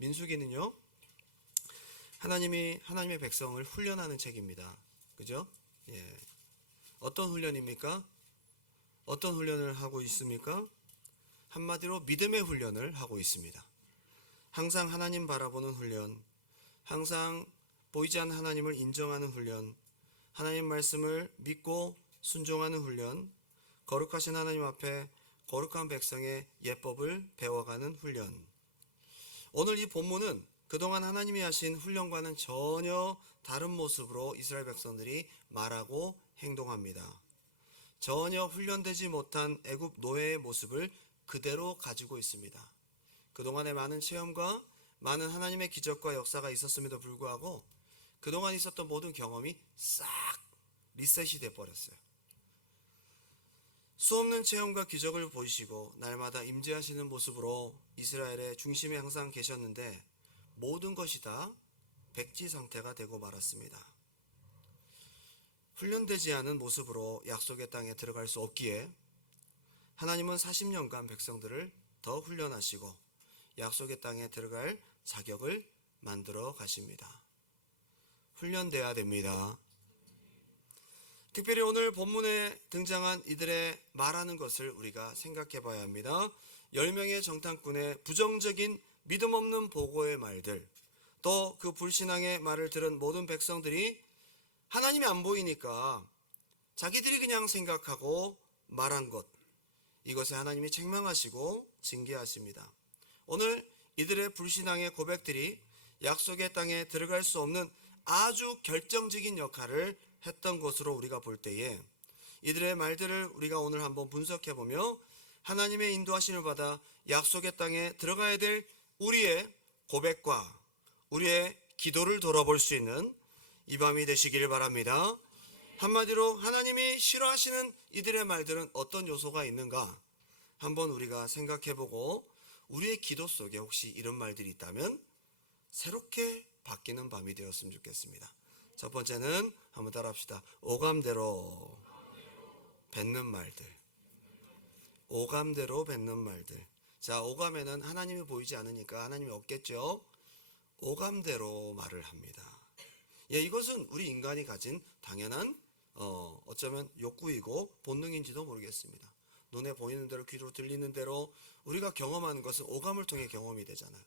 민수기는요, 하나님의 백성을 훈련하는 책입니다. 그죠? 예. 어떤 훈련입니까? 어떤 훈련을 하고 있습니까? 한마디로 믿음의 훈련을 하고 있습니다. 항상 하나님 바라보는 훈련, 항상 보이지 않는 하나님을 인정하는 훈련, 하나님 말씀을 믿고 순종하는 훈련, 거룩하신 하나님 앞에 거룩한 백성의 예법을 배워가는 훈련. 오늘 이 본문은 그동안 하나님이 하신 훈련과는 전혀 다른 모습으로 이스라엘 백성들이 말하고 행동합니다. 전혀 훈련되지 못한 애굽 노예의 모습을 그대로 가지고 있습니다. 그동안의 많은 체험과 많은 하나님의 기적과 역사가 있었음에도 불구하고 그동안 있었던 모든 경험이 싹 리셋이 돼버렸어요. 수없는 체험과 기적을 보이시고 날마다 임재하시는 모습으로 이스라엘의 중심에 항상 계셨는데 모든 것이 다 백지 상태가 되고 말았습니다. 훈련되지 않은 모습으로 약속의 땅에 들어갈 수 없기에 하나님은 40년간 백성들을 더 훈련하시고 약속의 땅에 들어갈 자격을 만들어 가십니다. 훈련돼야 됩니다. 특별히 오늘 본문에 등장한 이들의 말하는 것을 우리가 생각해 봐야 합니다. 10명의 정탐꾼의 부정적인 믿음 없는 보고의 말들, 또 그 불신앙의 말을 들은 모든 백성들이 하나님이 안 보이니까 자기들이 그냥 생각하고 말한 것, 이것에 하나님이 책망하시고 징계하십니다. 오늘 이들의 불신앙의 고백들이 약속의 땅에 들어갈 수 없는 아주 결정적인 역할을 했던 것으로 우리가 볼 때에 이들의 말들을 우리가 오늘 한번 분석해 보며 하나님의 인도하심을 받아 약속의 땅에 들어가야 될 우리의 고백과 우리의 기도를 돌아볼 수 있는 이 밤이 되시길 바랍니다. 한마디로 하나님이 싫어하시는 이들의 말들은 어떤 요소가 있는가 한번 우리가 생각해보고 우리의 기도 속에 혹시 이런 말들이 있다면 새롭게 바뀌는 밤이 되었으면 좋겠습니다. 첫 번째는 한번 따라합시다. 오감대로 뱉는 말들. 오감대로 뱉는 말들. 자, 오감에는 하나님이 보이지 않으니까 하나님이 없겠죠. 오감대로 말을 합니다. 예, 이것은 우리 인간이 가진 당연한 어쩌면 욕구이고 본능인지도 모르겠습니다. 눈에 보이는 대로 귀로 들리는 대로 우리가 경험하는 것은 오감을 통해 경험이 되잖아요.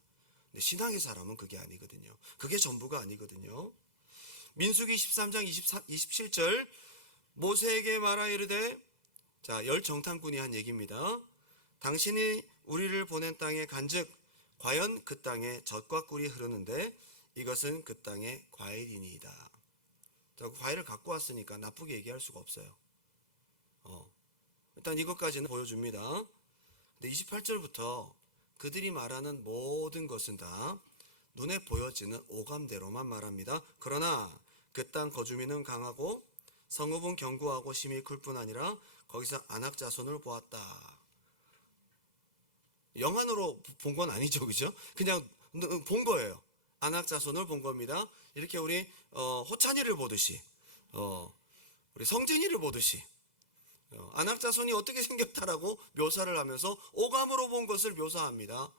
근데 신앙의 사람은 그게 아니거든요. 그게 전부가 아니거든요. 민수기 13장 27절 모세에게 말하 이르되, 자, 열 정탐꾼이 한 얘기입니다. 당신이 우리를 보낸 땅에 간즉 과연 그 땅에 젖과 꿀이 흐르는데 이것은 그 땅의 과일이니이다. 자, 과일을 갖고 왔으니까 나쁘게 얘기할 수가 없어요. 일단 이것까지는 보여줍니다. 근데 28절부터 그들이 말하는 모든 것은 다 눈에 보여지는 오감대로만 말합니다. 그러나 그 땅 거주민은 강하고 성읍은 견고하고 심히 클 뿐 아니라 거기서 안악 자손을 보았다. 영안으로 본 건 아니죠, 그죠? 그냥 본 거예요. 안악 자손을 본 겁니다. 이렇게 우리 호찬이를 보듯이, 우리 성진이를 보듯이 안악 자손이 어떻게 생겼다라고 묘사를 하면서 오감으로 본 것을 묘사합니다.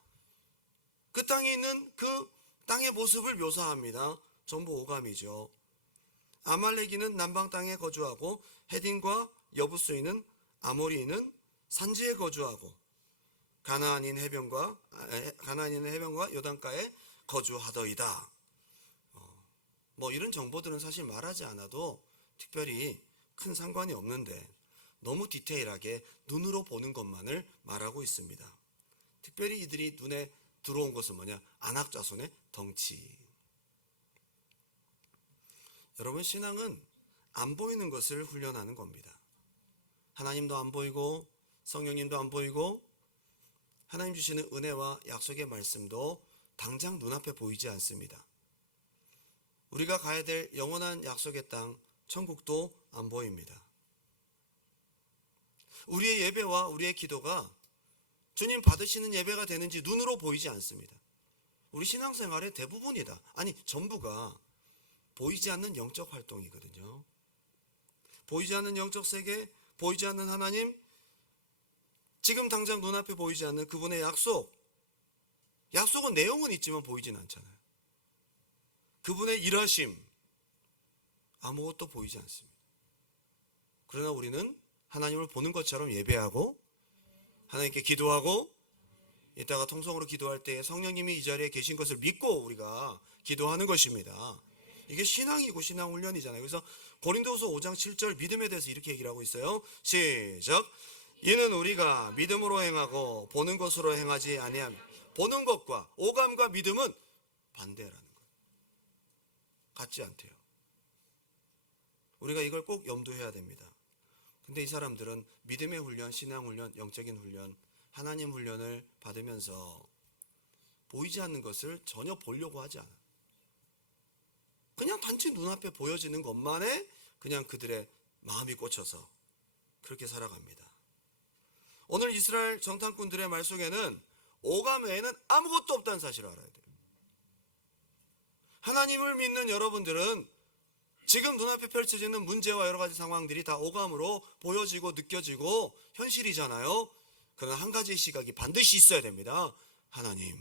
그 땅에 있는 그 땅의 모습을 묘사합니다. 전부 오감이죠. 아말렉이는 남방 땅에 거주하고 헤딘과 여부스인은 아모리인은 산지에 거주하고 가나안인 해변과 요단가에 거주하더이다. 뭐 이런 정보들은 사실 말하지 않아도 특별히 큰 상관이 없는데 너무 디테일하게 눈으로 보는 것만을 말하고 있습니다. 특별히 이들이 눈에 들어온 것은 뭐냐? 안악 자손의 덩치. 여러분, 신앙은 안 보이는 것을 훈련하는 겁니다. 하나님도 안 보이고 성령님도 안 보이고 하나님 주시는 은혜와 약속의 말씀도 당장 눈앞에 보이지 않습니다. 우리가 가야 될 영원한 약속의 땅 천국도 안 보입니다. 우리의 예배와 우리의 기도가 주님 받으시는 예배가 되는지 눈으로 보이지 않습니다. 우리 신앙생활의 대부분이다, 아니 전부가 보이지 않는 영적 활동이거든요. 보이지 않는 영적 세계, 보이지 않는 하나님, 지금 당장 눈앞에 보이지 않는 그분의 약속, 약속은 내용은 있지만 보이진 않잖아요. 그분의 일하심 아무것도 보이지 않습니다. 그러나 우리는 하나님을 보는 것처럼 예배하고 하나님께 기도하고 이따가 통성으로 기도할 때 성령님이 이 자리에 계신 것을 믿고 우리가 기도하는 것입니다. 이게 신앙이고 신앙훈련이잖아요. 그래서 고린도후서 5장 7절 믿음에 대해서 이렇게 얘기를 하고 있어요. 시작. 이는 우리가 믿음으로 행하고 보는 것으로 행하지 아니하며. 보는 것과 오감과 믿음은 반대라는 거예요. 같지 않대요. 우리가 이걸 꼭 염두해야 됩니다. 근데 이 사람들은 믿음의 훈련, 신앙 훈련, 영적인 훈련, 하나님 훈련을 받으면서 보이지 않는 것을 전혀 보려고 하지 않아요. 그냥 단지 눈앞에 보여지는 것만에 그냥 그들의 마음이 꽂혀서 그렇게 살아갑니다. 오늘 이스라엘 정탐꾼들의 말 속에는 오감 외에는 아무것도 없다는 사실을 알아야 돼요. 하나님을 믿는 여러분들은 지금 눈앞에 펼쳐지는 문제와 여러 가지 상황들이 다 오감으로 보여지고 느껴지고 현실이잖아요. 그러나 한 가지 시각이 반드시 있어야 됩니다. 하나님.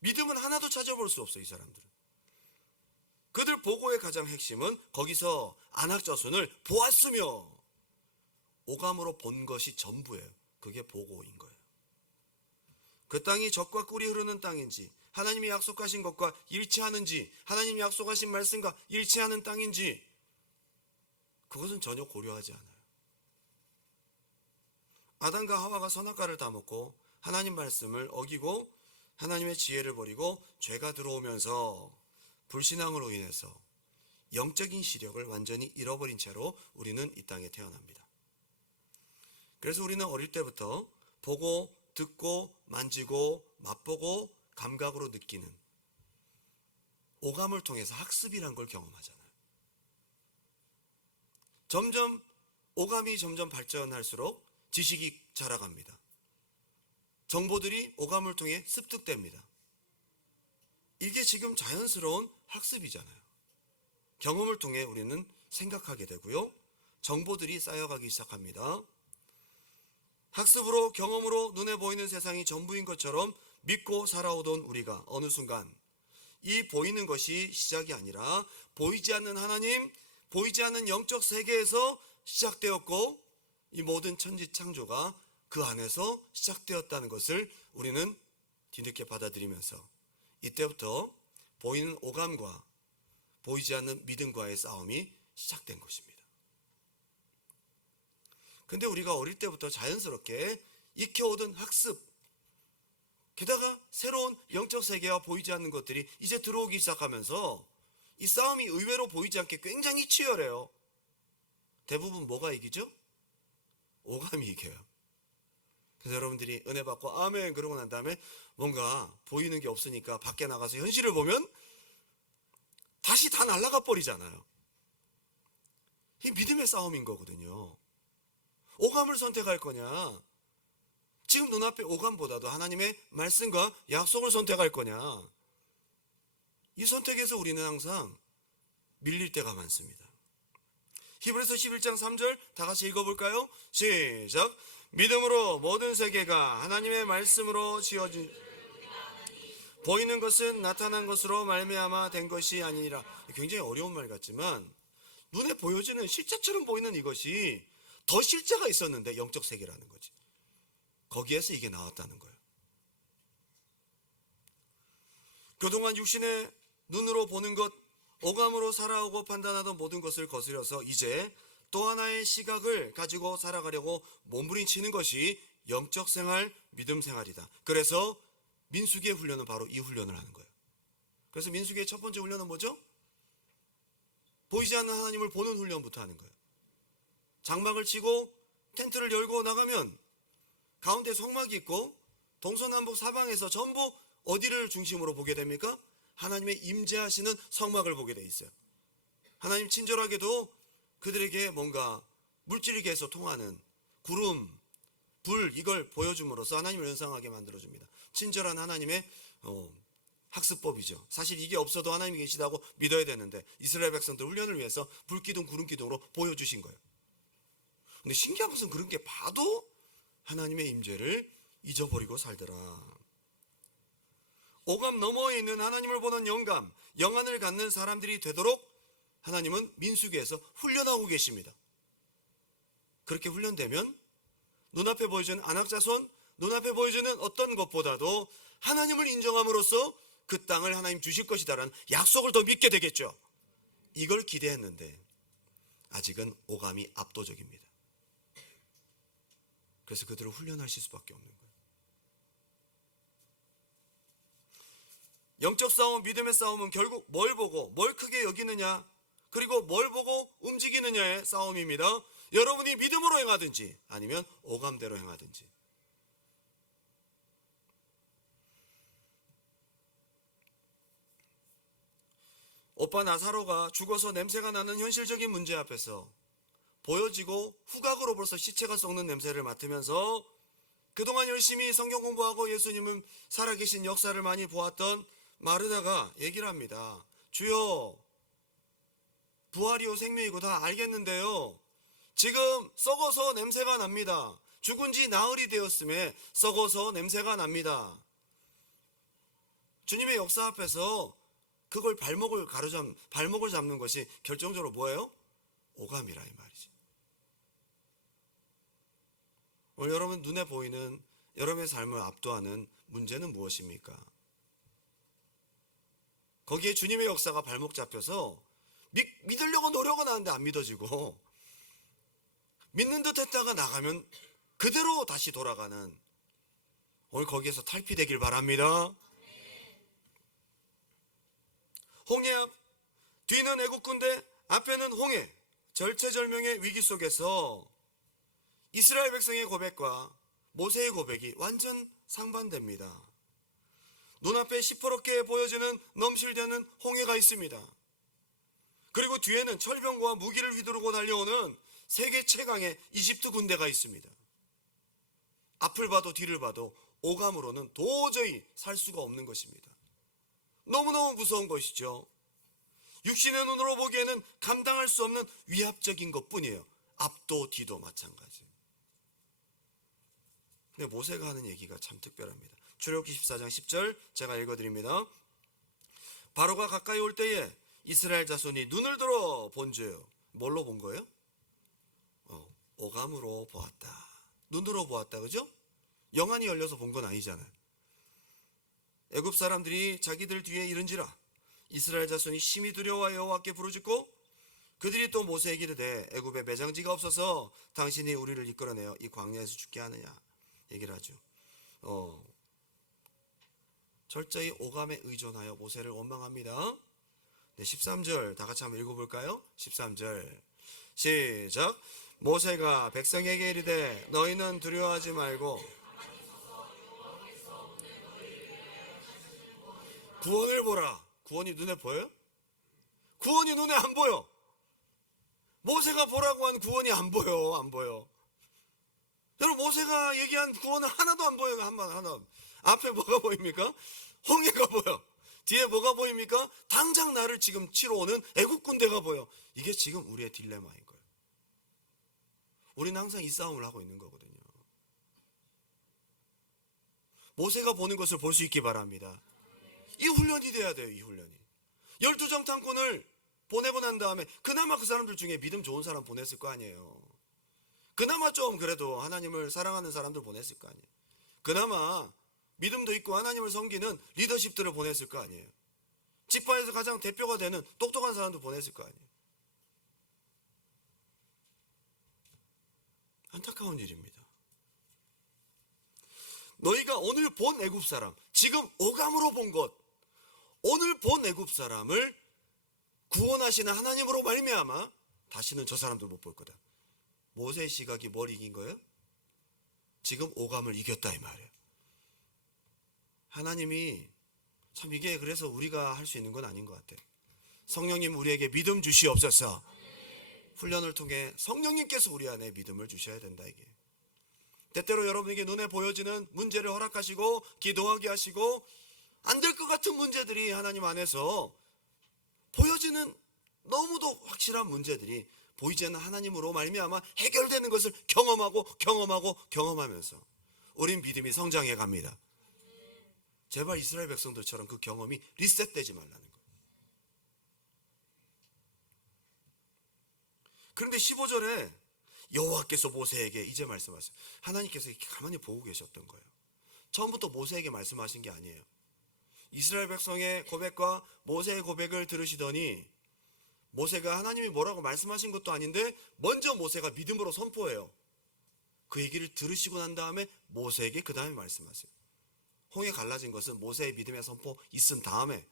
믿음은 하나도 찾아볼 수 없어요. 이 사람들은. 그들 보고의 가장 핵심은 거기서 안악자손을 보았으며 오감으로 본 것이 전부예요. 그게 보고인 거예요. 그 땅이 젖과 꿀이 흐르는 땅인지 하나님이 약속하신 것과 일치하는지 하나님이 약속하신 말씀과 일치하는 땅인지 그것은 전혀 고려하지 않아요. 아담과 하와가 선악과를 다 먹고 하나님 말씀을 어기고 하나님의 지혜를 버리고 죄가 들어오면서 불신앙으로 인해서 영적인 시력을 완전히 잃어버린 채로 우리는 이 땅에 태어납니다. 그래서 우리는 어릴 때부터 보고 듣고 만지고 맛보고 감각으로 느끼는 오감을 통해서 학습이란 걸 경험하잖아요. 점점 오감이 점점 발전할수록 지식이 자라갑니다. 정보들이 오감을 통해 습득됩니다. 이게 지금 자연스러운 학습이잖아요. 경험을 통해 우리는 생각하게 되고요. 정보들이 쌓여가기 시작합니다. 학습으로 경험으로 눈에 보이는 세상이 전부인 것처럼 믿고 살아오던 우리가 어느 순간 이 보이는 것이 시작이 아니라 보이지 않는 하나님, 보이지 않는 영적 세계에서 시작되었고 이 모든 천지 창조가 그 안에서 시작되었다는 것을 우리는 뒤늦게 받아들이면서 이때부터 보이는 오감과 보이지 않는 믿음과의 싸움이 시작된 것입니다. 근데 우리가 어릴 때부터 자연스럽게 익혀오던 학습, 게다가 새로운 영적 세계와 보이지 않는 것들이 이제 들어오기 시작하면서 이 싸움이 의외로 보이지 않게 굉장히 치열해요. 대부분 뭐가 이기죠? 오감이 이겨요. 그래서 여러분들이 은혜 받고 아멘 그러고 난 다음에 뭔가 보이는 게 없으니까 밖에 나가서 현실을 보면 다시 다 날아가 버리잖아요. 이 믿음의 싸움인 거거든요. 오감을 선택할 거냐, 지금 눈앞에 오감보다도 하나님의 말씀과 약속을 선택할 거냐, 이 선택에서 우리는 항상 밀릴 때가 많습니다. 히브리서 11장 3절 다 같이 읽어볼까요? 시작. 믿음으로 모든 세계가 하나님의 말씀으로 지어진 보이는 것은 나타난 것으로 말미암아 된 것이 아니니라. 굉장히 어려운 말 같지만 눈에 보여지는 실제처럼 보이는 이것이 더 실제가 있었는데 영적 세계라는 거지. 거기에서 이게 나왔다는 거예요. 그동안 육신의 눈으로 보는 것, 오감으로 살아오고 판단하던 모든 것을 거스려서 이제 또 하나의 시각을 가지고 살아가려고 몸부림치는 것이 영적 생활, 믿음 생활이다. 그래서 민수기의 훈련은 바로 이 훈련을 하는 거예요. 그래서 민수기의 첫 번째 훈련은 뭐죠? 보이지 않는 하나님을 보는 훈련부터 하는 거예요. 장막을 치고 텐트를 열고 나가면 가운데 성막이 있고 동서남북 사방에서 전부 어디를 중심으로 보게 됩니까? 하나님의 임재하시는 성막을 보게 돼 있어요. 하나님 친절하게도 그들에게 뭔가 물질계에서 통하는 구름, 불 이걸 보여줌으로써 하나님을 연상하게 만들어줍니다. 친절한 하나님의 학습법이죠. 사실 이게 없어도 하나님이 계시다고 믿어야 되는데 이스라엘 백성들 훈련을 위해서 불기둥, 구름기둥으로 보여주신 거예요. 근데 신기한 것은 그런 게 봐도 하나님의 임재를 잊어버리고 살더라. 오감 너머에 있는 하나님을 보는 영안을 갖는 사람들이 되도록 하나님은 민수기에서 훈련하고 계십니다. 그렇게 훈련되면 눈앞에 보여주는 안악자손, 눈앞에 보여주는 어떤 것보다도 하나님을 인정함으로써 그 땅을 하나님 주실 것이다라는 약속을 더 믿게 되겠죠. 이걸 기대했는데 아직은 오감이 압도적입니다. 그래서 그들을 훈련하실 수밖에 없는 거예요. 영적 싸움, 믿음의 싸움은 결국 뭘 보고 뭘 크게 여기느냐, 그리고 뭘 보고 움직이느냐의 싸움입니다. 여러분이 믿음으로 행하든지 아니면 오감대로 행하든지. 오빠 나사로가 죽어서 냄새가 나는 현실적인 문제 앞에서 보여지고 후각으로 벌써 시체가 썩는 냄새를 맡으면서 그동안 열심히 성경 공부하고 예수님은 살아계신 역사를 많이 보았던 마르다가 얘기를 합니다. 주여, 부활이요 생명이고 다 알겠는데요, 지금 썩어서 냄새가 납니다. 죽은 지 나흘이 되었음에 썩어서 냄새가 납니다. 주님의 역사 앞에서 그걸 발목을 잡는 것이 결정적으로 뭐예요? 오감이라 이 말이지. 오늘 여러분 눈에 보이는 여러분의 삶을 압도하는 문제는 무엇입니까? 거기에 주님의 역사가 발목 잡혀서 믿으려고 노력은 하는데 안 믿어지고, 믿는 듯 했다가 나가면 그대로 다시 돌아가는, 오늘 거기에서 탈피되길 바랍니다. 홍해 앞, 뒤는 애국 군대, 앞에는 홍해, 절체절명의 위기 속에서 이스라엘 백성의 고백과 모세의 고백이 완전 상반됩니다. 눈앞에 시퍼렇게 보여지는 넘실대는 홍해가 있습니다. 그리고 뒤에는 철병과 무기를 휘두르고 달려오는 세계 최강의 이집트 군대가 있습니다. 앞을 봐도 뒤를 봐도 오감으로는 도저히 살 수가 없는 것입니다. 너무너무 무서운 것이죠. 육신의 눈으로 보기에는 감당할 수 없는 위압적인 것뿐이에요. 앞도 뒤도 마찬가지. 근데 모세가 하는 얘기가 참 특별합니다. 출애굽기 14장 10절 제가 읽어드립니다. 바로가 가까이 올 때에 이스라엘 자손이 눈을 들어 본즉, 뭘로 본 거예요? 오감으로 보았다. 눈으로 보았다, 그죠? 영안이 열려서 본 건 아니잖아요. 애굽 사람들이 자기들 뒤에 이른지라 이스라엘 자손이 심히 두려워 여호와께 부르짖고, 그들이 또 모세에게 이르되 애굽에 매장지가 없어서 당신이 우리를 이끌어내어 이 광야에서 죽게 하느냐 얘기를 하죠. 철저히 오감에 의존하여 모세를 원망합니다. 네, 13절 다 같이 한번 읽어볼까요? 13절 시작. 모세가 백성에게 이르되 너희는 두려워하지 말고 구원을 보라. 구원이 눈에 보여요? 구원이 눈에 안 보여. 모세가 보라고 한 구원이 안 보여. 안 보여. 여러분, 모세가 얘기한 구원은 하나도 안 보여요. 하나. 앞에 뭐가 보입니까? 홍해가 보여. 뒤에 뭐가 보입니까? 당장 나를 지금 치러 오는 애국 군대가 보여. 이게 지금 우리의 딜레마인 거예요. 우리는 항상 이 싸움을 하고 있는 거거든요. 모세가 보는 것을 볼 수 있기 바랍니다. 이 훈련이 돼야 돼요. 이 훈련이. 12정탐꾼을 보내고 난 다음에 그나마 그 사람들 중에 믿음 좋은 사람 보냈을 거 아니에요. 그나마 좀 그래도 하나님을 사랑하는 사람들 보냈을 거 아니에요. 그나마 믿음도 있고 하나님을 섬기는 리더십들을 보냈을 거 아니에요. 지파에서 가장 대표가 되는 똑똑한 사람도 보냈을 거 아니에요. 안타까운 일입니다. 너희가 오늘 본 애굽 사람, 지금 오감으로 본 것, 오늘 본 애굽 사람을 구원하시는 하나님으로 말미암아 다시는 저 사람들 못 볼 거다. 모세의 시각이 뭘 이긴 거예요? 지금 오감을 이겼다 이 말이에요. 하나님이 참 이게 그래서 우리가 할 수 있는 건 아닌 것 같아요. 성령님 우리에게 믿음 주시옵소서. 훈련을 통해 성령님께서 우리 안에 믿음을 주셔야 된다 이게. 때때로 여러분에게 눈에 보여지는 문제를 허락하시고 기도하게 하시고 안 될 것 같은 문제들이 하나님 안에서 보여지는 너무도 확실한 문제들이 보이지 않는 하나님으로 말미암아 해결되는 것을 경험하면서 우린 믿음이 성장해 갑니다. 제발 이스라엘 백성들처럼 그 경험이 리셋되지 말라는 거예요. 그런데 15절에 여호와께서 모세에게 이제 말씀하세요. 하나님께서 이렇게 가만히 보고 계셨던 거예요. 처음부터 모세에게 말씀하신 게 아니에요. 이스라엘 백성의 고백과 모세의 고백을 들으시더니 모세가 하나님이 뭐라고 말씀하신 것도 아닌데 먼저 모세가 믿음으로 선포해요. 그 얘기를 들으시고 난 다음에 모세에게 그 다음에 말씀하세요. 홍해 갈라진 것은 모세의 믿음의 선포 있은 다음에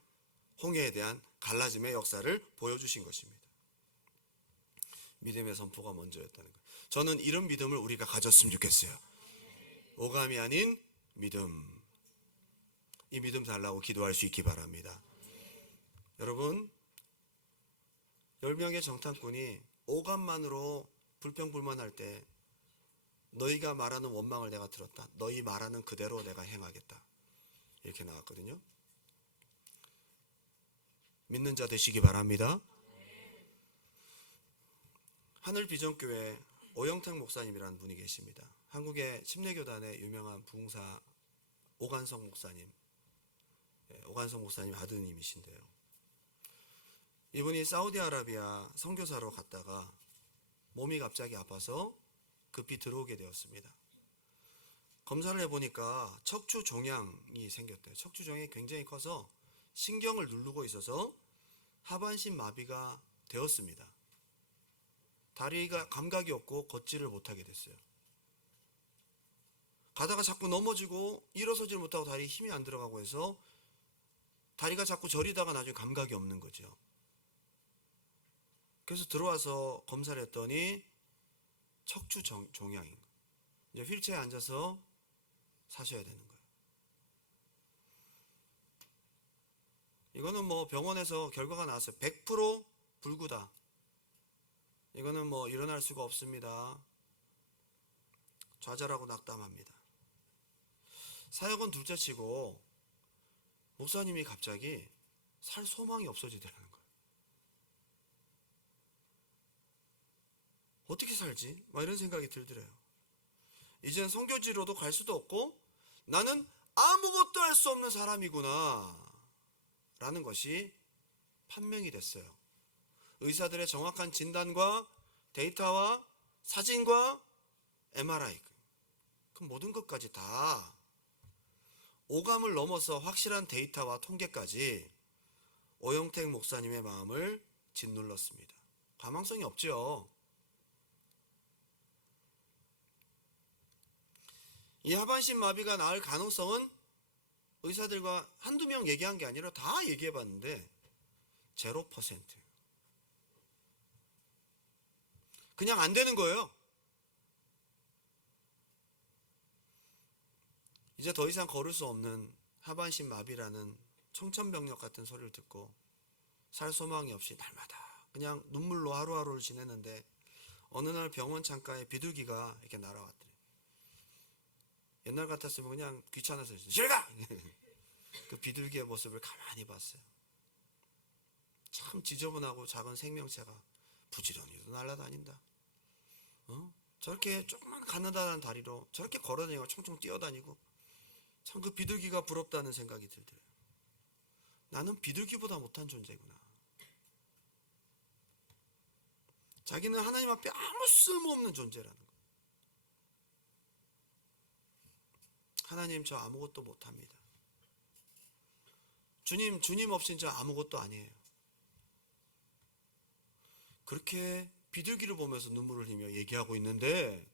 홍해에 대한 갈라짐의 역사를 보여주신 것입니다. 믿음의 선포가 먼저였다는 거예요. 저는 이런 믿음을 우리가 가졌으면 좋겠어요. 오감이 아닌 믿음. 이 믿음 달라고 기도할 수 있기 바랍니다. 여러분, 10명의 정탐꾼이 오감만으로 불평불만할 때 너희가 말하는 원망을 내가 들었다. 너희 말하는 그대로 내가 행하겠다. 이렇게 나왔거든요. 믿는 자 되시기 바랍니다. 하늘비전교회 오영택 목사님이라는 분이 계십니다. 한국의 침례교단의 유명한 부흥사 오관성 목사님, 오관성 목사님 아드님이신데요. 이분이 사우디아라비아 선교사로 갔다가 몸이 갑자기 아파서 급히 들어오게 되었습니다. 검사를 해보니까 척추종양이 생겼대요. 척추종양이 굉장히 커서 신경을 누르고 있어서 하반신 마비가 되었습니다. 다리가 감각이 없고 걷지를 못하게 됐어요. 가다가 자꾸 넘어지고 일어서질 못하고 다리에 힘이 안 들어가고 해서 다리가 자꾸 저리다가 나중에 감각이 없는 거죠. 그래서 들어와서 검사를 했더니 척추종양인 거예요. 이제 휠체어에 앉아서 사셔야 되는 거예요. 이거는 뭐 병원에서 결과가 나왔어요. 100% 불구다. 이거는 뭐 일어날 수가 없습니다. 좌절하고 낙담합니다. 사역은 둘째치고 목사님이 갑자기 살 소망이 없어지더라는 거예요. 어떻게 살지? 막 이런 생각이 들더래요. 이젠 선교지로도 갈 수도 없고 나는 아무것도 할 수 없는 사람이구나 라는 것이 판명이 됐어요. 의사들의 정확한 진단과 데이터와 사진과 MRI, 그 모든 것까지 다 오감을 넘어서 확실한 데이터와 통계까지 오영택 목사님의 마음을 짓눌렀습니다. 가망성이 없죠. 이 하반신 마비가 나을 가능성은 의사들과 한두 명 얘기한 게 아니라 다 얘기해 봤는데 0%. 그냥 안 되는 거예요. 이제 더 이상 걸을 수 없는 하반신 마비라는 청천벽력 같은 소리를 듣고 살 소망이 없이 날마다 그냥 눈물로 하루하루를 지냈는데 어느 날 병원 창가에 비둘기가 이렇게 날아왔더래. 옛날 같았으면 그냥 귀찮아서 싫어가! 그 비둘기의 모습을 가만히 봤어요. 참 지저분하고 작은 생명체가 부지런히도 날아다닌다. 저렇게 조금만 가느다란 다리로 저렇게 걸어다니고 총총 뛰어다니고 참 그 비둘기가 부럽다는 생각이 들더래요. 나는 비둘기보다 못한 존재구나. 자기는 하나님 앞에 아무 쓸모없는 존재라는 거. 하나님, 저 아무것도 못합니다. 주님 없인 저 아무것도 아니에요. 그렇게 비둘기를 보면서 눈물을 흘리며 얘기하고 있는데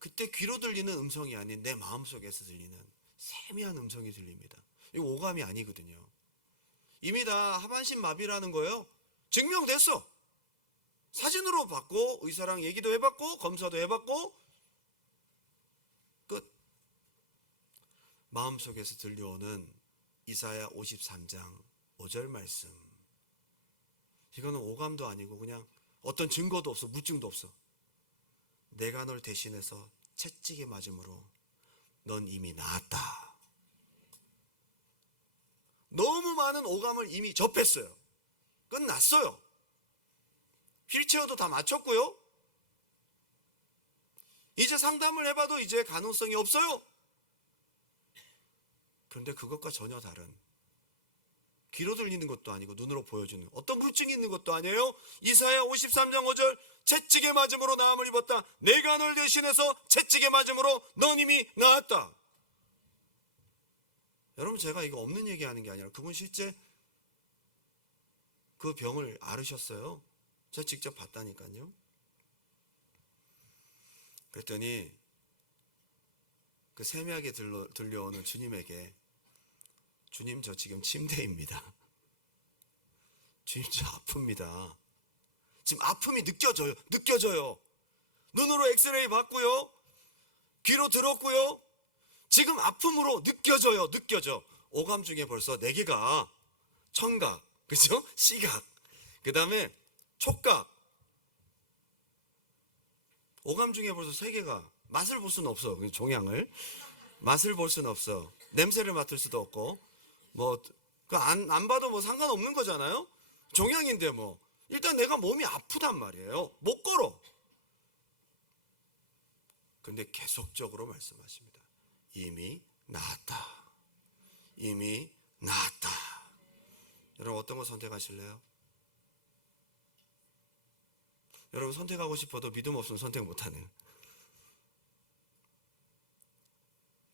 그때 귀로 들리는 음성이 아닌 내 마음속에서 들리는 세미한 음성이 들립니다. 이거 오감이 아니거든요. 이미 다 하반신 마비라는 거예요. 증명됐어. 사진으로 봤고 의사랑 얘기도 해봤고 검사도 해봤고 끝. 마음속에서 들려오는 이사야 53장 5절 말씀. 이거는 오감도 아니고 그냥 어떤 증거도 없어. 물증도 없어. 내가 널 대신해서 채찍에 맞음으로 넌 이미 나았다. 너무 많은 오감을 이미 접했어요. 끝났어요. 휠체어도 다 맞췄고요. 이제 상담을 해봐도 이제 가능성이 없어요. 그런데 그것과 전혀 다른, 귀로 들리는 것도 아니고 눈으로 보여주는 어떤 물증이 있는 것도 아니에요. 이사야 53장 5절, 채찍에 맞음으로 나음을 입었다. 내가 널 대신해서 채찍에 맞음으로 넌 이미 나았다. 여러분, 제가 이거 없는 얘기하는 게 아니라 그분 실제 그 병을 앓으셨어요. 제가 직접 봤다니까요. 그랬더니 그 세미하게 들려오는 주님에게, 주님 저 지금 침대입니다. 주님 저 아픕니다. 지금 아픔이 느껴져요. 눈으로 엑스레이 봤고요. 귀로 들었고요. 지금 아픔으로 느껴져. 오감 중에 벌써 4개가 청각, 그죠? 시각, 그 다음에 촉각. 오감 중에 벌써 3개가, 맛을 볼 수는 없어. 종양을 맛을 볼 수는 없어. 냄새를 맡을 수도 없고, 뭐 안 봐도 뭐 상관없는 거잖아요. 종양인데 뭐 일단 내가 몸이 아프단 말이에요. 못 걸어. 근데 계속적으로 말씀하십니다. 이미 나았다. 이미 나았다. 여러분, 어떤 거 선택하실래요? 여러분, 선택하고 싶어도 믿음 없으면 선택 못하는,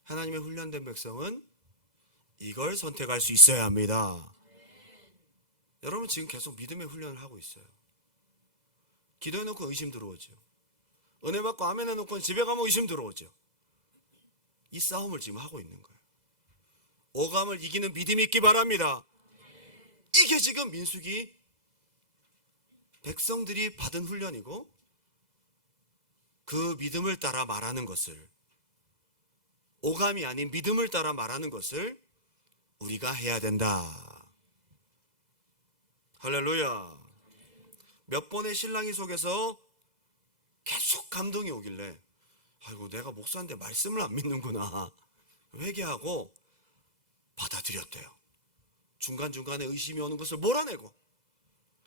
하나님의 훈련된 백성은 이걸 선택할 수 있어야 합니다. 여러분, 지금 계속 믿음의 훈련을 하고 있어요. 기도해놓고 의심 들어오죠. 은혜 받고 아멘 해놓고 집에 가면 의심 들어오죠. 이 싸움을 지금 하고 있는 거예요. 오감을 이기는 믿음이 있기 바랍니다. 이게 지금 민수기 백성들이 받은 훈련이고, 그 믿음을 따라 말하는 것을, 오감이 아닌 믿음을 따라 말하는 것을 우리가 해야 된다. 할렐루야. 몇 번의 신랑이 속에서 계속 감동이 오길래, 아이고 내가 목사인데 말씀을 안 믿는구나, 회개하고 받아들였대요. 중간중간에 의심이 오는 것을 몰아내고,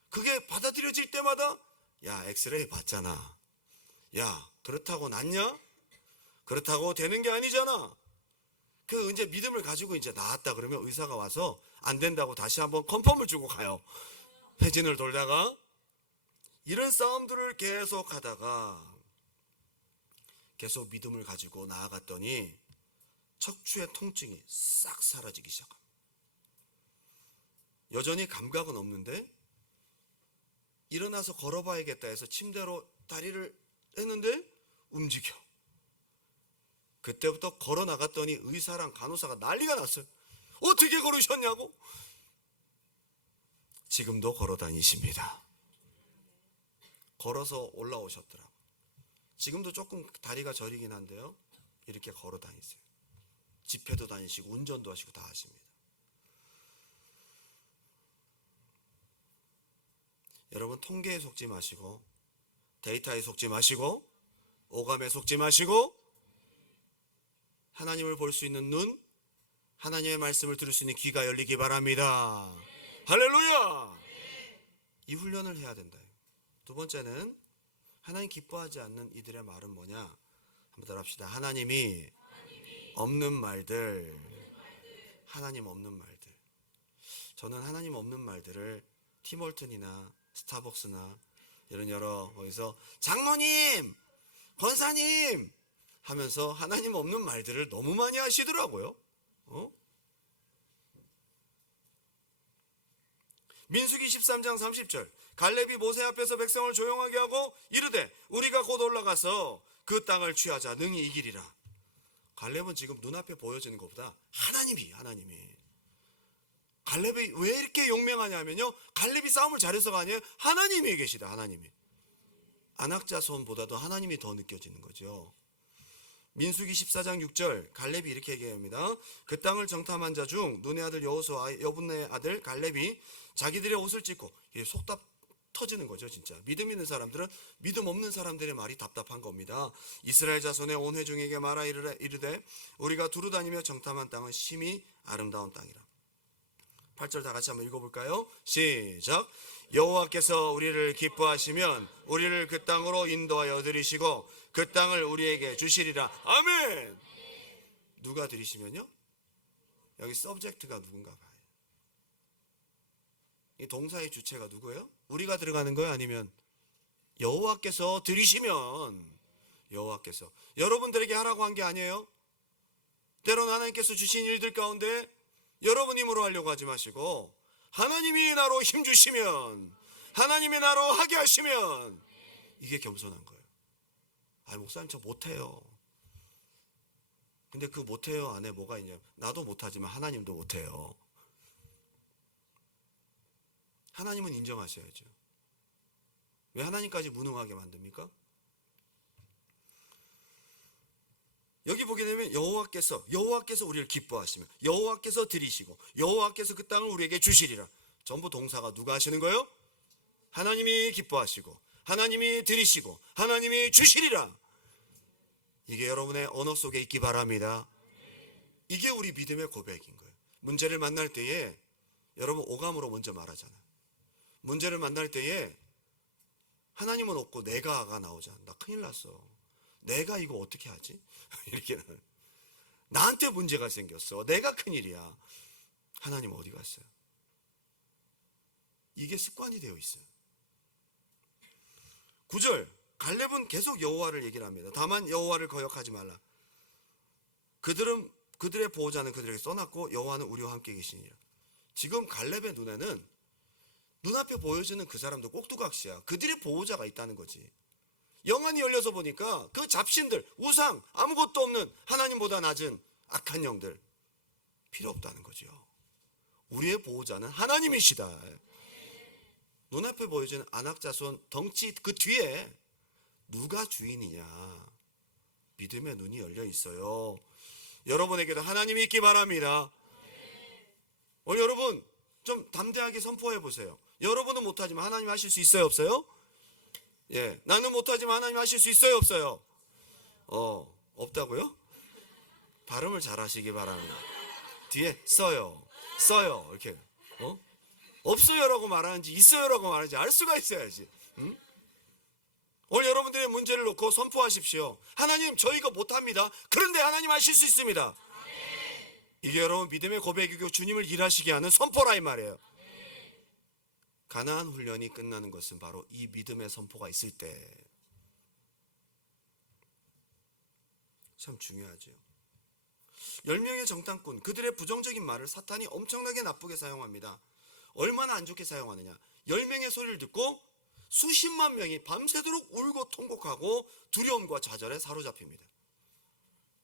그게 받아들여질 때마다, 야 엑스레이 봤잖아, 야 그렇다고 낫냐? 그렇다고 되는 게 아니잖아. 그 이제 믿음을 가지고 이제 나았다 그러면 의사가 와서 안 된다고 다시 한번 컨펌을 주고 가요. 회진을 돌다가. 이런 싸움들을 계속 하다가 계속 믿음을 가지고 나아갔더니 척추의 통증이 싹 사라지기 시작합니다. 여전히 감각은 없는데 일어나서 걸어봐야겠다 해서 침대로 다리를 했는데 움직여. 그때부터 걸어 나갔더니 의사랑 간호사가 난리가 났어요. 어떻게 걸으셨냐고. 지금도 걸어 다니십니다. 걸어서 올라오셨더라고요. 지금도 조금 다리가 저리긴 한데요, 이렇게 걸어 다니세요. 집회도 다니시고 운전도 하시고 다 하십니다. 여러분, 통계에 속지 마시고, 데이터에 속지 마시고, 오감에 속지 마시고, 하나님을 볼 수 있는 눈, 하나님의 말씀을 들을 수 있는 귀가 열리기 바랍니다. 할렐루야. 이 훈련을 해야 된다. 두 번째는, 하나님 기뻐하지 않는 이들의 말은 뭐냐? 한번 더 합시다. 하나님이 없는 말들. 하나님 없는 말들. 저는 하나님 없는 말들을 티몰튼이나 스타벅스나 이런 여러 거기서 장모님, 권사님 하면서 하나님 없는 말들을 너무 많이 하시더라고요. 민수기 13장 30절, 갈렙이 모세 앞에서 백성을 조용하게 하고 이르되 우리가 곧 올라가서 그 땅을 취하자, 능히 이기리라. 갈렙은 지금 눈앞에 보여지는 것보다 하나님이 갈렙이 왜 이렇게 용맹하냐면요, 갈렙이 싸움을 잘해서가 아니에요. 하나님이 계시다. 하나님이. 안악자손보다도 하나님이 더 느껴지는 거죠. 민수기 14장 6절, 갈렙이 이렇게 얘기합니다. 그 땅을 정탐한 자 중 눈의 아들 여호수아, 여분의 아들 갈렙이 자기들의 옷을 찢고, 속 터지는 거죠. 진짜 믿음 있는 사람들은 믿음 없는 사람들의 말이 답답한 겁니다. 이스라엘 자손의 온 회중에게 말하 이르되 우리가 두루 다니며 정탐한 땅은 심히 아름다운 땅이라. 8절 다 같이 한번 읽어볼까요? 시작. 여호와께서 우리를 기뻐하시면 우리를 그 땅으로 인도하여 들이시고 그 땅을 우리에게 주시리라. 아멘. 누가 들이시면요? 여기 서브젝트가 누군가 봐요. 이 동사의 주체가 누구예요? 우리가 들어가는 거예요? 아니면 여호와께서 들이시면? 여호와께서 여러분들에게 하라고 한 게 아니에요. 때로는 하나님께서 주신 일들 가운데 여러분 힘으로 하려고 하지 마시고 하나님이 나로 힘 주시면, 하나님이 나로 하게 하시면, 이게 겸손한 거예요. 아, 목사님 저 못해요. 근데 그 못해요 안에 뭐가 있냐? 나도 못하지만 하나님도 못해요. 하나님은 인정하셔야죠. 왜 하나님까지 무능하게 만듭니까? 여기 보게 되면 여호와께서 우리를 기뻐하시며 여호와께서 들이시고 여호와께서 그 땅을 우리에게 주시리라. 전부 동사가 누가 하시는 거예요? 하나님이 기뻐하시고 하나님이 들이시고 하나님이 주시리라. 이게 여러분의 언어 속에 있기 바랍니다. 이게 우리 믿음의 고백인 거예요. 문제를 만날 때에 여러분 오감으로 먼저 말하잖아요. 문제를 만날 때에 하나님은 없고 내가가 나오잖아. 나 큰일 났어. 내가 이거 어떻게 하지? 이렇게 나한테 문제가 생겼어. 내가 큰일이야. 하나님 어디 갔어요? 이게 습관이 되어 있어요. 9절 갈렙은 계속 여호와를 얘기를 합니다. 다만 여호와를 거역하지 말라. 그들의 보호자는 그들에게 써놨고 여호와는 우리와 함께 계시니라. 지금 갈렙의 눈에는 눈앞에 보여지는 그 사람도 꼭두각시야. 그들의 보호자가 있다는 거지. 영안이 열려서 보니까 그 잡신들, 우상, 아무것도 없는 하나님보다 낮은 악한 영들 필요 없다는 거죠. 우리의 보호자는 하나님이시다. 눈앞에 보여지는 안악자손 덩치 그 뒤에 누가 주인이냐? 믿음의 눈이 열려 있어요. 여러분에게도 하나님이 있기 바랍니다. 오늘 여러분 좀 담대하게 선포해 보세요. 여러분은 못하지만 하나님 하실 수 있어요, 없어요? 예, 나는 못하지만 하나님 하실 수 있어요, 없어요? 없다고요? 발음을 잘 하시기 바랍니다. 뒤에 써요 이렇게 없어요라고 말하는지 있어요라고 말하는지 알 수가 있어야지. 응? 오늘 여러분들의 문제를 놓고 선포하십시오. 하나님 저 이거 못합니다. 그런데 하나님 하실 수 있습니다. 이게 여러분 믿음의 고백이고 주님을 일하시게 하는 선포라 이 말이에요. 가나안 훈련이 끝나는 것은 바로 이 믿음의 선포가 있을 때. 참 중요하죠. 10명의 정탐꾼, 그들의 부정적인 말을 사탄이 엄청나게 나쁘게 사용합니다. 얼마나 안 좋게 사용하느냐. 10명의 소리를 듣고 수십만 명이 밤새도록 울고 통곡하고 두려움과 좌절에 사로잡힙니다.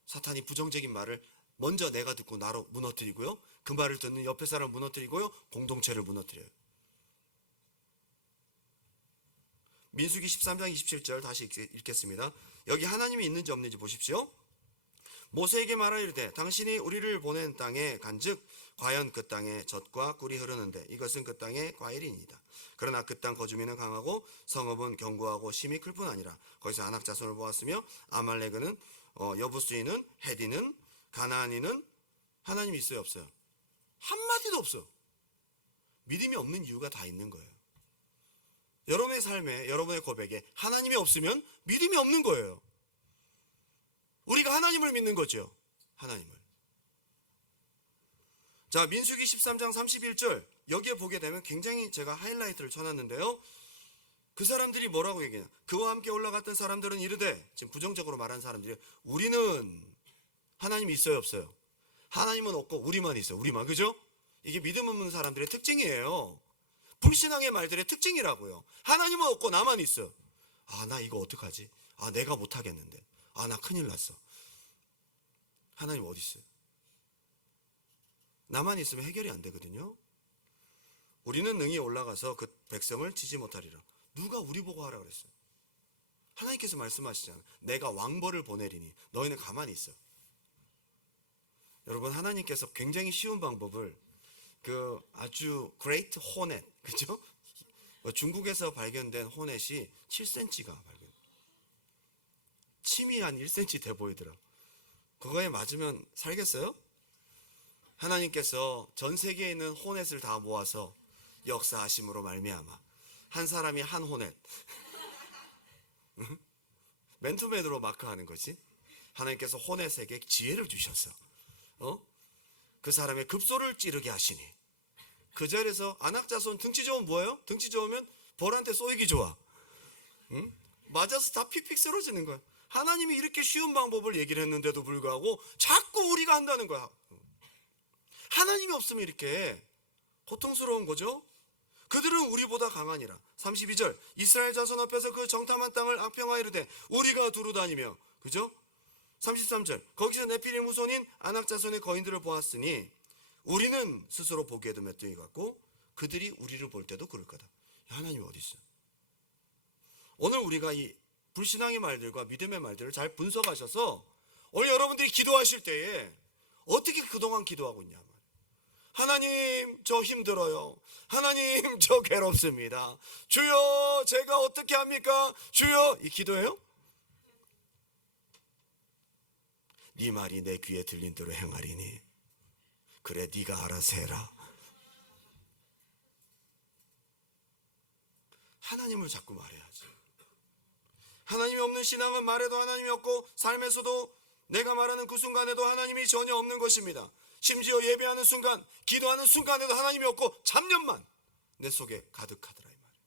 사탄이 부정적인 말을 먼저 내가 듣고 나로 무너뜨리고요, 그 말을 듣는 옆에 사람을 무너뜨리고요, 공동체를 무너뜨려요. 민수기 13장 27절 다시 읽겠습니다. 여기 하나님이 있는지 없는지 보십시오. 모세에게 말하 이르되 당신이 우리를 보낸 땅에 간즉 과연 그 땅에 젖과 꿀이 흐르는데 이것은 그 땅의 과일이니이다. 그러나 그 땅 거주민은 강하고 성읍은 견고하고 심히 클 뿐 아니라 거기서 안악 자손을 보았으며 아말렉은 여부스인은 헤디는 가나안인은 하나님이 있어요, 없어요? 한마디도 없어. 믿음이 없는 이유가 다 있는 거예요. 여러분의 삶에, 여러분의 고백에 하나님이 없으면 믿음이 없는 거예요. 우리가 하나님을 믿는 거죠. 하나님을. 자, 민수기 13장 31절 여기에 보게 되면 굉장히 제가 하이라이트를 쳐놨는데요. 그 사람들이 뭐라고 얘기해요? 그와 함께 올라갔던 사람들은 이르되, 지금 부정적으로 말하는 사람들이, 우리는 하나님이 있어요, 없어요? 하나님은 없고 우리만 있어요. 우리만. 그죠? 이게 믿음 없는 사람들의 특징이에요. 불신앙의 말들의 특징이라고요. 하나님은 없고 나만 있어. 아, 나 이거 어떡하지? 아, 내가 못하겠는데. 아, 나 큰일 났어. 하나님 어디 있어요? 나만 있으면 해결이 안 되거든요. 우리는 능히 올라가서 그 백성을 치지 못하리라. 누가 우리 보고 하라 그랬어요? 하나님께서 말씀하시잖아요. 내가 왕벌을 보내리니 너희는 가만히 있어. 여러분, 하나님께서 굉장히 쉬운 방법을, 그 아주 그레이트 호넷, 그죠? 중국에서 발견된 호넷이 7cm가 발견. 침이 한 1cm 돼 보이더라. 그거에 맞으면 살겠어요? 하나님께서 전 세계에 있는 호넷을 다 모아서 역사하심으로 말미암아 한 사람이 한 호넷 맨투맨으로 마크하는 거지. 하나님께서 호넷에게 지혜를 주셔서 그 사람의 급소를 찌르게 하시니 그 자리에서 안악자손 등치 좋으면 뭐예요? 등치 좋으면 벌한테 쏘이기 좋아. 응? 맞아서 다 픽픽 쓰러지는 거야. 하나님이 이렇게 쉬운 방법을 얘기를 했는데도 불구하고 자꾸 우리가 한다는 거야. 하나님이 없으면 이렇게 고통스러운 거죠. 그들은 우리보다 강하니라. 32절 이스라엘 자손 앞에서 그 정탐한 땅을 악평하여 이르되 우리가 두루 다니며, 그죠? 33절 거기서 네피림 후손인 아낙 자손의 거인들을 보았으니 우리는 스스로 보기에도 메뚜기 같고 그들이 우리를 볼 때도 그럴 거다. 하나님이 어디 있어? 오늘 우리가 이 불신앙의 말들과 믿음의 말들을 잘 분석하셔서 오늘 여러분들이 기도하실 때에 어떻게 그동안 기도하고 있냐 말이에요. 하나님 저 힘들어요. 하나님 저 괴롭습니다. 주여 제가 어떻게 합니까? 주여, 이 기도예요? 네 말이 내 귀에 들린 대로 행하리니 그래 네가 알아서 해라. 하나님을 자꾸 말해야지. 하나님이 없는 신앙은 말해도 하나님이 없고 삶에서도 내가 말하는 그 순간에도 하나님이 전혀 없는 것입니다. 심지어 예배하는 순간, 기도하는 순간에도 하나님이 없고 잡념만 내 속에 가득하더라 이 말이에요.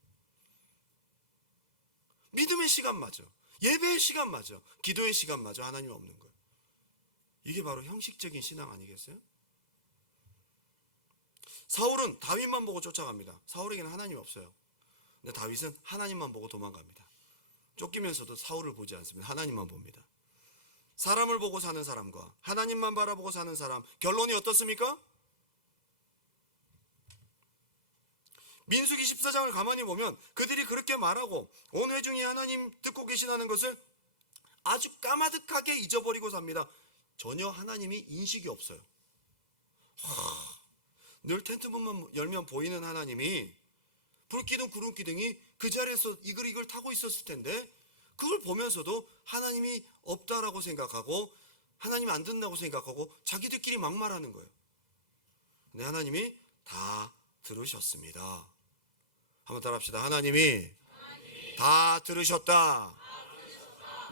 믿음의 시간마저, 예배의 시간마저, 기도의 시간마저 하나님이 없는 거예요. 이게 바로 형식적인 신앙 아니겠어요? 사울은 다윗만 보고 쫓아갑니다. 사울에게는 하나님이 없어요. 근데 다윗은 하나님만 보고 도망갑니다. 쫓기면서도 사울을 보지 않습니다. 하나님만 봅니다. 사람을 보고 사는 사람과 하나님만 바라보고 사는 사람, 결론이 어떻습니까? 민수기 14장을 가만히 보면 그들이 그렇게 말하고 온 회중이 하나님 듣고 계시다는 것을 아주 까마득하게 잊어버리고 삽니다. 전혀 하나님이 인식이 없어요. 늘 텐트문만 열면 보이는 하나님이, 불기둥 구름기둥이 그 자리에서 이글 타고 있었을 텐데 그걸 보면서도 하나님이 없다라고 생각하고 하나님이 안 듣는다고 생각하고 자기들끼리 막말하는 거예요. 근데 하나님이 다 들으셨습니다. 한번 따라합시다. 하나님이 다 들으셨다.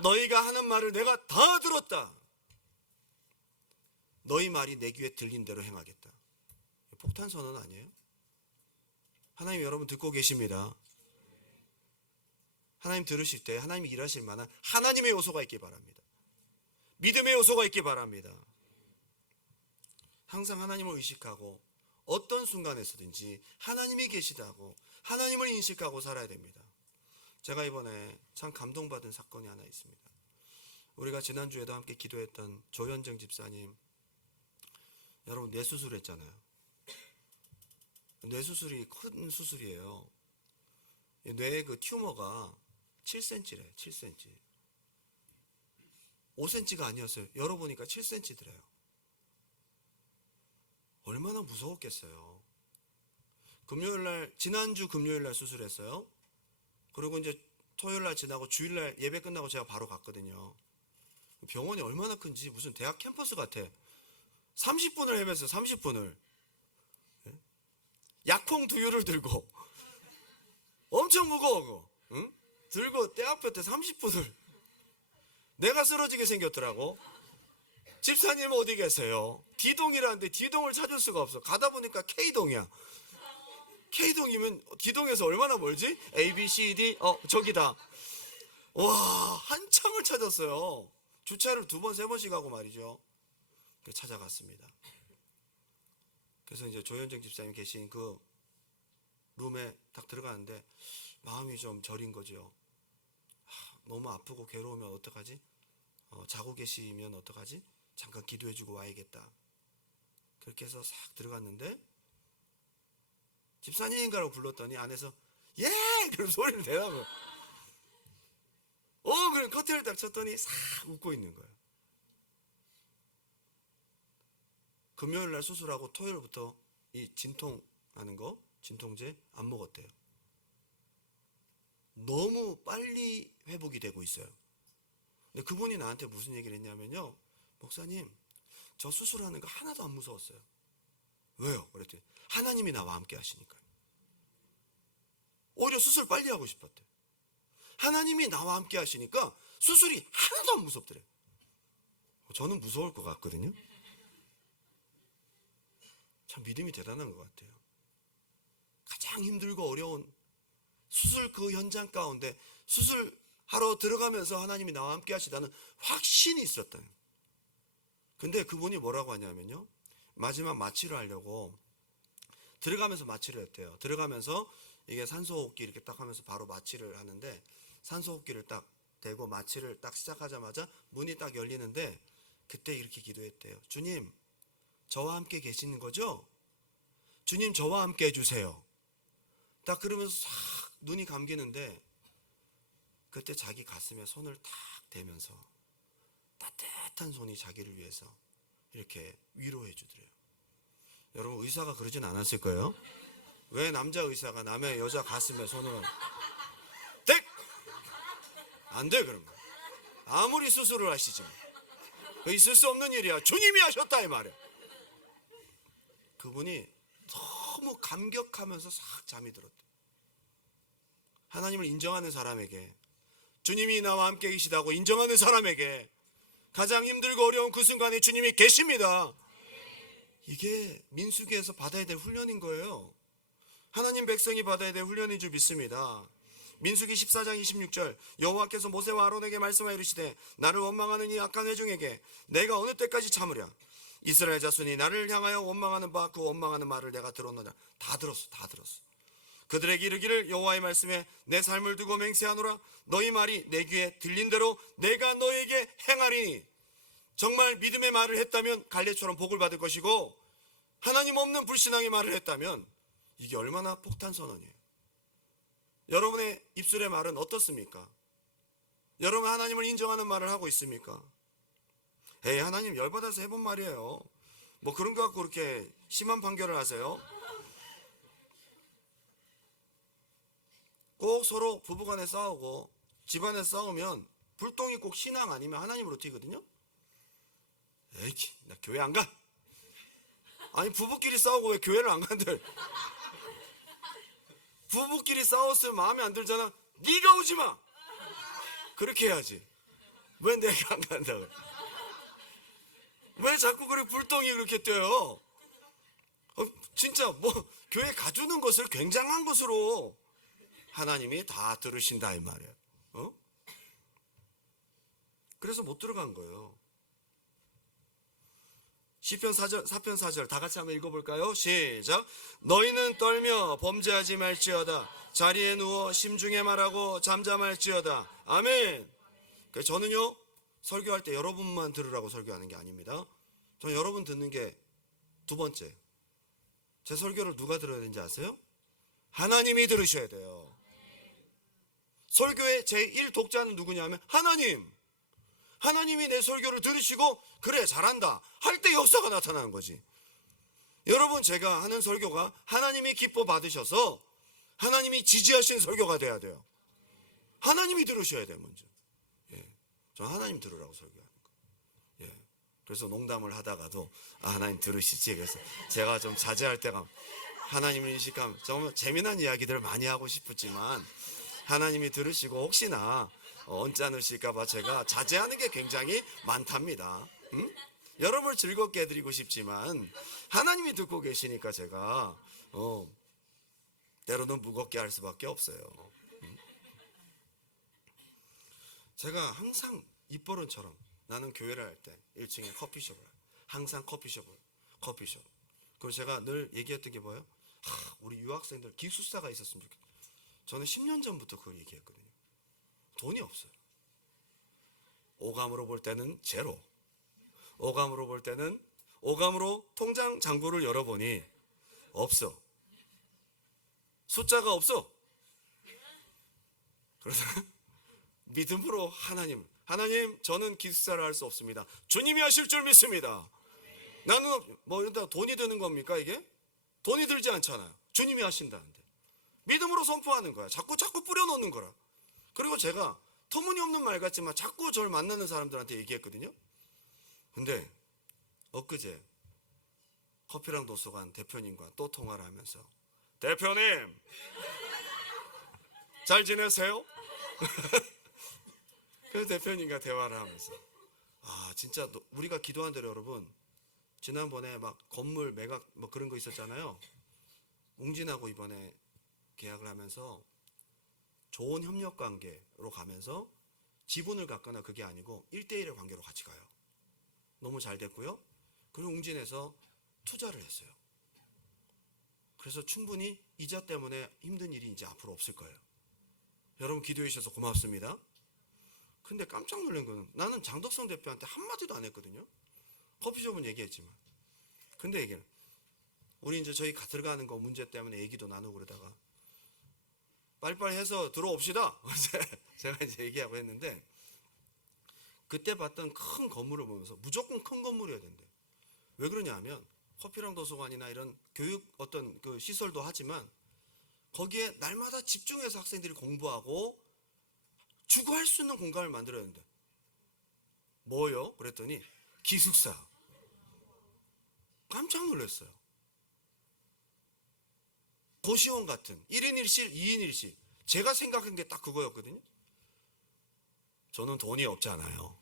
너희가 하는 말을 내가 다 들었다. 너희 말이 내 귀에 들린 대로 행하겠다. 폭탄 선언 아니에요? 하나님 여러분 듣고 계십니다. 하나님 들으실 때 하나님이 일하실 만한 하나님의 요소가 있기 바랍니다. 믿음의 요소가 있기 바랍니다. 항상 하나님을 의식하고 어떤 순간에서든지 하나님이 계시다고 하나님을 인식하고 살아야 됩니다. 제가 이번에 참 감동받은 사건이 하나 있습니다. 우리가 지난주에도 함께 기도했던 조현정 집사님, 여러분 뇌수술했잖아요. 뇌수술이 큰 수술이에요. 뇌에 그 튜머가 7cm래. 7cm. 5cm가 아니었어요. 열어보니까 7cm더래요. 얼마나 무서웠겠어요. 지난주 금요일날 수술했어요. 그리고 이제 토요일날 지나고 주일날 예배 끝나고 제가 바로 갔거든요. 병원이 얼마나 큰지 무슨 대학 캠퍼스 같아. 30분을 헤맸어요. 30분을. 약콩 두유를 들고 엄청 무거워. 응? 들고 때 앞에 30분을 내가 쓰러지게 생겼더라고. 집사님 어디 계세요? D동이라는데 D동을 찾을 수가 없어. 가다 보니까 K동이야. K동이면 D동에서 얼마나 멀지? A, B, C, D 저기다. 와, 한참을 찾았어요. 주차를 2번, 3번씩 하고 말이죠. 찾아갔습니다. 그래서 이제 조현정 집사님 계신 그 룸에 딱 들어가는데 마음이 좀 저린 거죠. 너무 아프고 괴로우면 어떡하지? 자고 계시면 어떡하지? 잠깐 기도해주고 와야겠다. 그렇게 해서 싹 들어갔는데 집사님인가라고 불렀더니 안에서 예! 그런 소리를 내라고. 그럼 커튼을 딱 쳤더니 싹 웃고 있는 거예요. 금요일날 수술하고 토요일부터 이 진통하는 거, 진통제 안 먹었대요. 너무 빨리 회복이 되고 있어요. 근데 그분이 나한테 무슨 얘기를 했냐면요. 목사님, 저 수술하는 거 하나도 안 무서웠어요. 왜요? 그랬더니 하나님이 나와 함께 하시니까요. 오히려 수술 빨리 하고 싶었대. 하나님이 나와 함께 하시니까 수술이 하나도 안 무섭더래. 저는 무서울 것 같거든요. 참 믿음이 대단한 것 같아요. 가장 힘들고 어려운 수술 그 현장 가운데 수술하러 들어가면서 하나님이 나와 함께 하시다는 확신이 있었다. 근데 그분이 뭐라고 하냐면요, 마지막 마취를 하려고 들어가면서 마취를 했대요. 들어가면서 이게 산소호흡기 이렇게 딱 하면서 바로 마취를 하는데, 산소호흡기를 딱 대고 마취를 딱 시작하자마자 문이 딱 열리는데 그때 이렇게 기도했대요. 주님, 저와 함께 계시는 거죠? 주님, 저와 함께 해주세요. 딱 그러면서 싹 눈이 감기는데 그때 자기 가슴에 손을 탁 대면서 따뜻한 손이 자기를 위해서 이렇게 위로해 주더래요. 여러분, 의사가 그러진 않았을 거예요. 왜 남자 의사가 남의 여자 가슴에 손을 땡! 안 돼. 그러면 아무리 수술을 하시지 있을 수 없는 일이야. 주님이 하셨다 이 말이야. 그분이 너무 감격하면서 싹 잠이 들었대. 하나님을 인정하는 사람에게, 주님이 나와 함께 계시다고 인정하는 사람에게 가장 힘들고 어려운 그 순간에 주님이 계십니다. 이게 민수기에서 받아야 될 훈련인 거예요. 하나님 백성이 받아야 될 훈련인 줄 믿습니다. 민수기 14장 26절, 여호와께서 모세와 아론에게 말씀하여 이르시되 나를 원망하는 이 악한 회중에게 내가 어느 때까지 참으랴. 이스라엘 자손이 나를 향하여 원망하는 바 그 원망하는 말을 내가 들었느냐. 다 들었어. 그들에게 이르기를 여호와의 말씀에 내 삶을 두고 맹세하노라. 너희 말이 내 귀에 들린 대로 내가 너에게 행하리니. 정말 믿음의 말을 했다면 갈렙처럼 복을 받을 것이고, 하나님 없는 불신앙의 말을 했다면 이게 얼마나 폭탄 선언이에요. 여러분의 입술의 말은 어떻습니까? 여러분 하나님을 인정하는 말을 하고 있습니까? 에이, 하나님 열받아서 해본 말이에요. 뭐 그런 거 갖고 그렇게 심한 판결을 하세요? 꼭 서로 부부간에 싸우고 집안에 싸우면 불똥이 꼭 신앙 아니면 하나님으로 튀거든요. 에이, 나 교회 안 가. 아니, 부부끼리 싸우고 왜 교회를 안 간대? 부부끼리 싸웠으면 마음에 안 들잖아. 네가 오지 마. 그렇게 해야지. 왜 내가 안 간다고? 왜 자꾸 그렇게 불똥이 그렇게 뛰어요? 진짜 뭐 교회 가주는 것을 굉장한 것으로 하나님이 다 들으신다 이 말이에요. 그래서 못 들어간 거예요. 시편 4편 4절 다 같이 한번 읽어볼까요? 시작. 너희는 떨며 범죄하지 말지어다. 자리에 누워 심중에 말하고 잠잠할지어다. 아멘. 그래서 저는요, 설교할 때 여러분만 들으라고 설교하는 게 아닙니다. 저는 여러분 듣는 게 두 번째. 제 설교를 누가 들어야 되는지 아세요? 하나님이 들으셔야 돼요. 설교의 제1 독자는 누구냐면 하나님. 하나님이 내 설교를 들으시고 그래 잘한다 할 때 역사가 나타나는 거지. 여러분, 제가 하는 설교가 하나님이 기뻐 받으셔서 하나님이 지지하신 설교가 돼야 돼요. 하나님이 들으셔야 돼요. 먼저. 저 하나님 들으라고 설교하는 거. 그래서 농담을 하다가도 하나님 들으시지. 그래서 제가 좀 자제할 때가, 하나님을 인식하면 정말 재미난 이야기들을 많이 하고 싶었지만 하나님이 들으시고 혹시나 언짢으실까봐 제가 자제하는 게 굉장히 많답니다. 여러분을 즐겁게 해드리고 싶지만 하나님이 듣고 계시니까 제가 때로는 무겁게 할 수밖에 없어요. 제가 항상 입버릇처럼 나는 교회를 할 때 1층에 커피숍을 항상 커피숍. 그리고 제가 늘 얘기했던 게 뭐예요? 우리 유학생들 기숙사가 있었으면 좋겠다. 저는 10년 전부터 그걸 얘기했거든요. 돈이 없어요. 오감으로 볼 때는 제로. 오감으로 볼 때는 오감으로 통장 잔고를 열어보니 없어. 숫자가 없어. 그래서 믿음으로 하나님, 저는 기숙사를 할 수 없습니다. 주님이 하실 줄 믿습니다. 나는 뭐 이러다 돈이 드는 겁니까 이게? 돈이 들지 않잖아요. 주님이 하신다는데 믿음으로 선포하는 거야. 자꾸 뿌려놓는 거라. 그리고 제가 터무니없는 말 같지만 자꾸 저를 만나는 사람들한테 얘기했거든요. 근데 엊그제 커피랑 도서관 대표님과 또 통화를 하면서, 대표님 잘 지내세요? 그래서 대표님과 대화를 하면서, 진짜 우리가 기도한 대로 여러분, 지난번에 막 건물 매각 뭐 그런 거 있었잖아요. 웅진하고 이번에 계약을 하면서 좋은 협력 관계로 가면서 지분을 갖거나 그게 아니고 1대1의 관계로 같이 가요. 너무 잘 됐고요. 그리고 웅진에서 투자를 했어요. 그래서 충분히 이자 때문에 힘든 일이 이제 앞으로 없을 거예요. 여러분 기도해 주셔서 고맙습니다. 근데 깜짝 놀란 거는, 나는 장덕성 대표한테 한마디도 안 했거든요. 커피숍은 얘기했지만. 근데 얘기는, 우리 이제 저희 들어가는 거 문제 때문에 얘기도 나누고 그러다가 빨리빨리 해서 들어옵시다. 제가 이제 얘기하고 했는데, 그때 봤던 큰 건물을 보면서 무조건 큰 건물이어야 된대. 왜 그러냐 하면, 커피랑 도서관이나 이런 교육 어떤 그 시설도 하지만 거기에 날마다 집중해서 학생들이 공부하고 주거할 수 있는 공간을 만들어야 된대. 뭐요? 그랬더니 기숙사. 깜짝 놀랐어요. 고시원 같은 1인 1실, 2인 1실. 제가 생각한 게 딱 그거였거든요. 저는 돈이 없잖아요.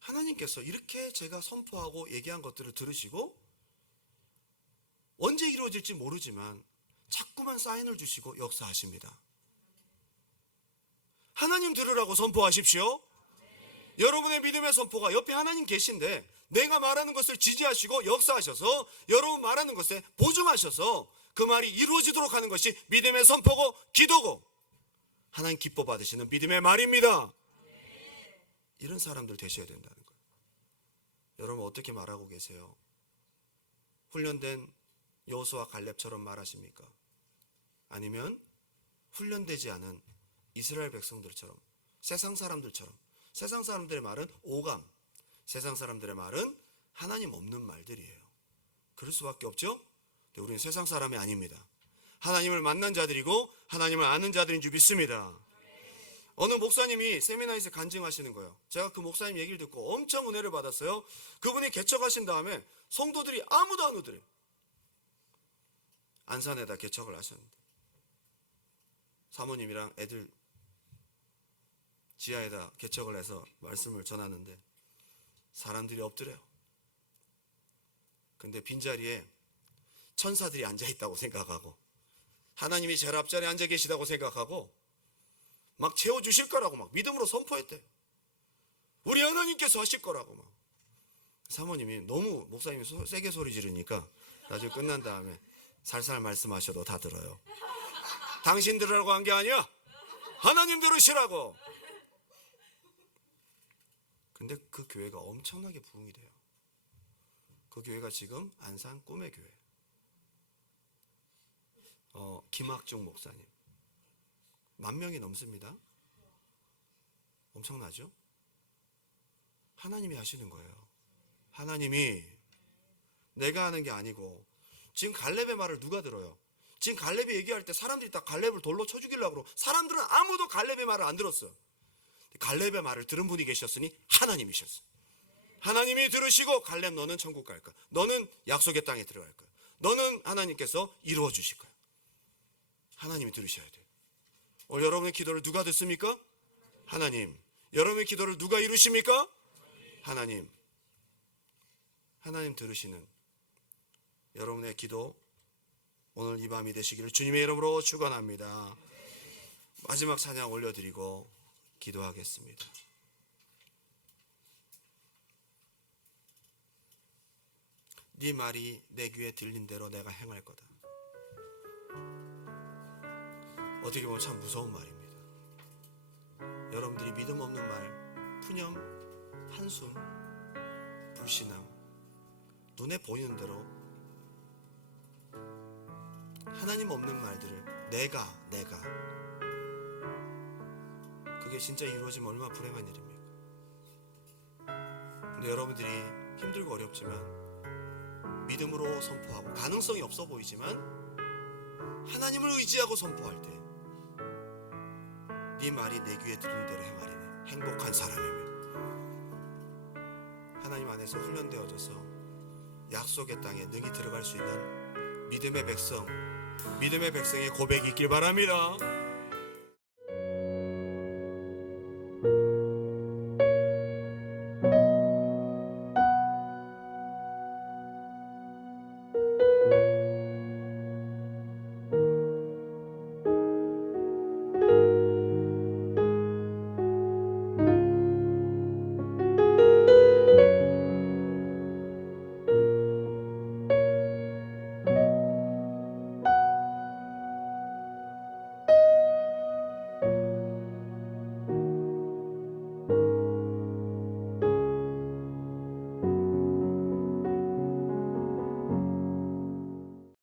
하나님께서 이렇게 제가 선포하고 얘기한 것들을 들으시고, 언제 이루어질지 모르지만 자꾸만 사인을 주시고 역사하십니다. 하나님 들으라고 선포하십시오. 여러분의 믿음의 선포가 옆에 하나님 계신데, 내가 말하는 것을 지지하시고 역사하셔서 여러분 말하는 것에 보증하셔서 그 말이 이루어지도록 하는 것이 믿음의 선포고 기도고 하나님 기뻐 받으시는 믿음의 말입니다. 이런 사람들 되셔야 된다는 거예요. 여러분 어떻게 말하고 계세요? 훈련된 여호수아 갈렙처럼 말하십니까? 아니면 훈련되지 않은 이스라엘 백성들처럼, 세상 사람들처럼, 세상 사람들의 말은 오감, 세상 사람들의 말은 하나님 없는 말들이에요. 그럴 수밖에 없죠? 근데 우리는 세상 사람이 아닙니다. 하나님을 만난 자들이고 하나님을 아는 자들인 줄 믿습니다. 어느 목사님이 세미나에서 간증하시는 거예요. 제가 그 목사님 얘기를 듣고 엄청 은혜를 받았어요. 그분이 개척하신 다음에 성도들이 아무도 안 오더래요. 안산에다 개척을 하셨는데 사모님이랑 애들 지하에다 개척을 해서 말씀을 전하는데 사람들이 없더래요. 근데 빈자리에 천사들이 앉아있다고 생각하고 하나님이 제일 앞자리에 앉아 계시다고 생각하고 막 채워주실 거라고 막 믿음으로 선포했대요. 우리 하나님께서 하실 거라고 막. 사모님이 너무 목사님이 세게 소리 지르니까 나중에 끝난 다음에 살살 말씀하셔도 다 들어요. 당신 들으라고 한 게 아니야. 하나님 들으시라고. 근데 그 교회가 엄청나게 부흥이 돼요. 그 교회가 지금 안산 꿈의 교회. 김학중 목사님 10,000명이 넘습니다. 엄청나죠? 하나님이 하시는 거예요. 하나님이 내가 하는 게 아니고. 지금 갈렙의 말을 누가 들어요? 지금 갈렙이 얘기할 때 사람들이 다 갈렙을 돌로 쳐 죽이려고 그러고 사람들은 아무도 갈렙의 말을 안 들었어요. 갈렙의 말을 들은 분이 계셨으니 하나님이셨어요. 하나님이 들으시고 갈렙 너는 천국 갈 거야. 너는 약속의 땅에 들어갈 거야. 너는 하나님께서 이루어 주실 거야. 하나님이 들으셔야 돼요. 오늘 여러분의 기도를 누가 듣습니까? 하나님. 여러분의 기도를 누가 이루십니까? 하나님. 하나님 들으시는 여러분의 기도 오늘 이 밤이 되시기를 주님의 이름으로 축원합니다. 마지막 찬양 올려드리고 기도하겠습니다. 네 말이 내 귀에 들린 대로 내가 행할 거다. 어떻게 보면 참 무서운 말입니다. 여러분들이 믿음 없는 말, 푸념, 한숨, 불신앙, 눈에 보이는 대로 하나님 없는 말들을 내가 그게 진짜 이루어지면 얼마나 불행한 일입니까? 근데 여러분들이 힘들고 어렵지만 믿음으로 선포하고 가능성이 없어 보이지만 하나님을 의지하고 선포할 때 네 말이 내 귀에 들린 대로 행하리니 행복한 사람입니다. 하나님 하나님 안에서 훈련되어져서 약속의 땅에 능히 들어갈 수 있는 믿음의 백성의 고백이 있길 바랍니다.